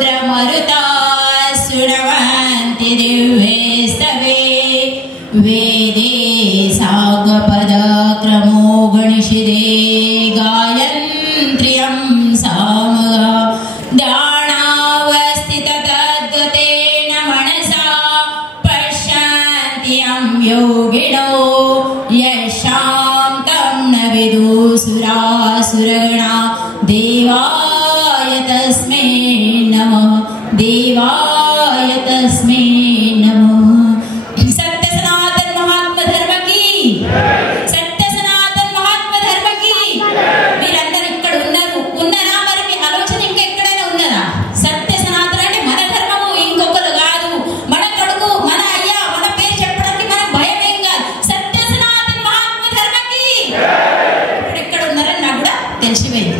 रुद्रमरुता शृण्वन्ति दिव्ये स्तवे वेदे सागपदक्रमो गणिषिदे गायन्त्र्यं सामगा ध्यानावस्थिततद्गतेन मनसा पश्यन्ति यं योगिनो यशां तं न विदुसुरासुरगणा देवाय तस्मै नमः देवाय तस्मै नमः। सत्य सनातन महात्मा धर्म की सत्य सनातन महात्मा धर्म की। మీరందరూ ఇక్కడ ఉన్నారా? మరి మీ ఆలోచన ఇంకా ఎక్కడైనా ఉన్నదా? సత్య సనాతన అంటే మన ధర్మము, ఇంకొకరు కాదు. మన కొడుకు, మన అయ్య, మన పేరు చెప్పడానికి మనకు భయం ఏం కాదు. సత్య సనాతన మహాత్మ ధర్మకి ఇప్పుడు ఎక్కడ ఉన్నారని నాకు కూడా తెలిసిపోయింది.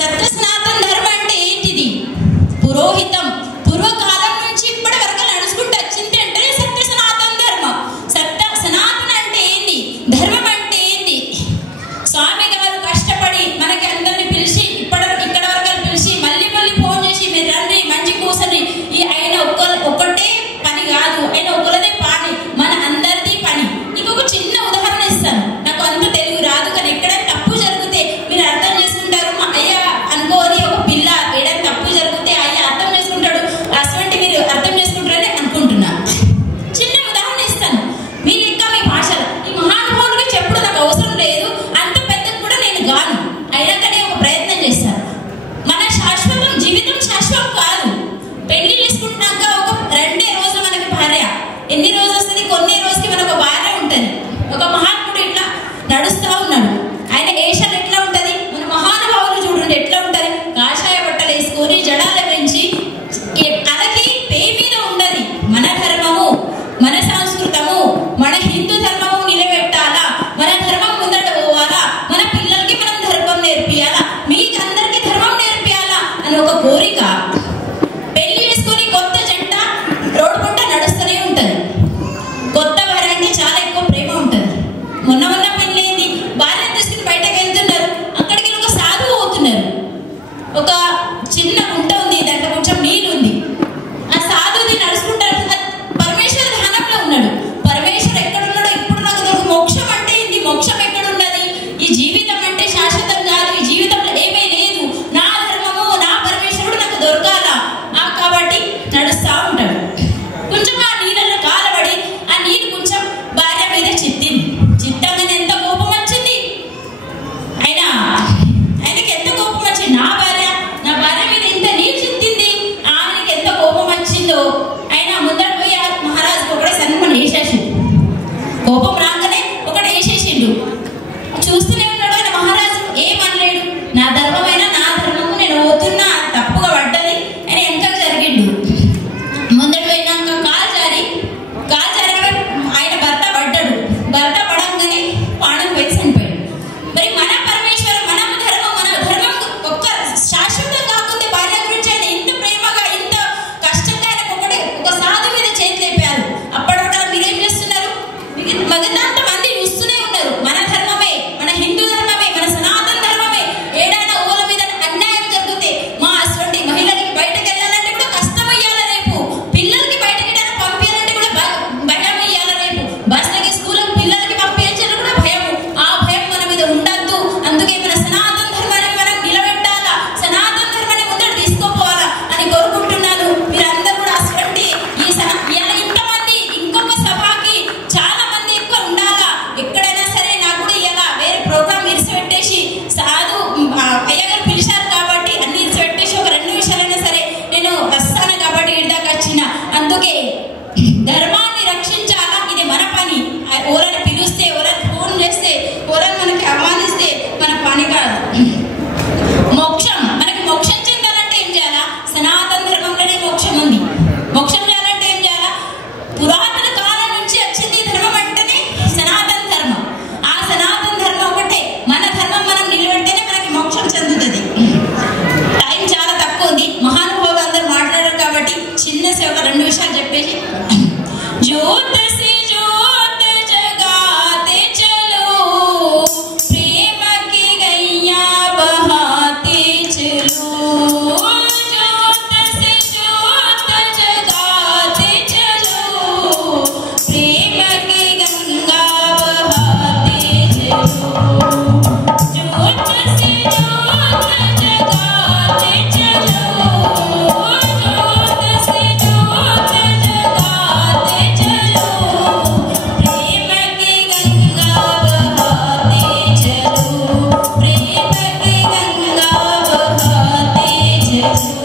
సత్య సనాతన ధర్మ అంటే ఏంటిది? పురోహితం పూర్వకాలం నుంచి ఇప్పటి వరకు నడుచుకుంటూ వచ్చింది అంటే సత్య సనాతన ధర్మం. సత్య సనాతన అంటే ఏంది? ధర్మం అంటే ఏంది? స్వామి గారు కష్టపడి మనకి అందరిని పిలిచి ఇక్కడ వరకు పిలిచి మళ్ళీ ఫోన్ చేసి మీరు రండి మంచి కూర్చొని ఈ ఆయన ఒక్కటే పని కాదు, ఆయన ఒక్కలదే పని, మన అందరిది పని. ఇంకొక చిన్న ఉదాహరణ ఇస్తాను. నాకు అంత తెలుగు రాదు, కానీ ఎక్కడైనా తప్పు జరిగితే మీరు అర్థం చేసుకుంటారు. మా అయ్య అనుకోని ఒక పిల్ల ఏదైనా తప్పు జరిగితే అయ్య అర్థం చేసుకుంటాడు, అటువంటి మీరు అర్థం చేసుకుంటారని అనుకుంటున్నా. చిన్న ఉదాహరణ ఇస్తాను. మీరు ఇంకా మీ భాషలో ఈ మహానుభావులకి చెప్పుడు నాకు అవసరం లేదు, అంత పెద్దకు కూడా నేను గాను, అయినా కానీ ఒక ప్రయత్నం చేస్తాను. మన శాశ్వతం జీవితం శాశ్వతం కాదు. పెళ్లి చేసుకుంటున్నాక ఒక 2 రోజులు మనకి భార్య, ఎన్ని రోజులు వస్తుంది? కొన్ని రోజుకి మనకు భార్య ఉంటుంది. ఒక మహాత్ముడు ఇట్లా నడుస్తూ ఉన్నాడు, ఆయన వేషాలు ఎట్లా ఉంటది? మన మహానుభావులు చూడండి ఎట్లా ఉంటది. కాషాయ బట్టలు వేసుకొని జడాలు పెంచి అలకి పే మీద ఉండదు. మన ధర్మము, మన సంస్కృతము, మన హిందూ ధర్మము నిలబెట్టాలా, మన ధర్మం ముందట పోవాలా, మన పిల్లలకి మనం ధర్మం నేర్పియాలా, మీకు అందరికి ధర్మం నేర్పియాలా అని ఒక కోరిక. పెళ్లి చేసుకొని కొత్త జంట రోడ్డు పంట నడుస్తూనే ఉంటది. కొత్త భార్య అంటే చాలా ఎక్కువ ప్రేమ ఉంటది. మొన్న పెళ్ళైంది, భార్య తీసుకుని బయటకు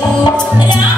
రామ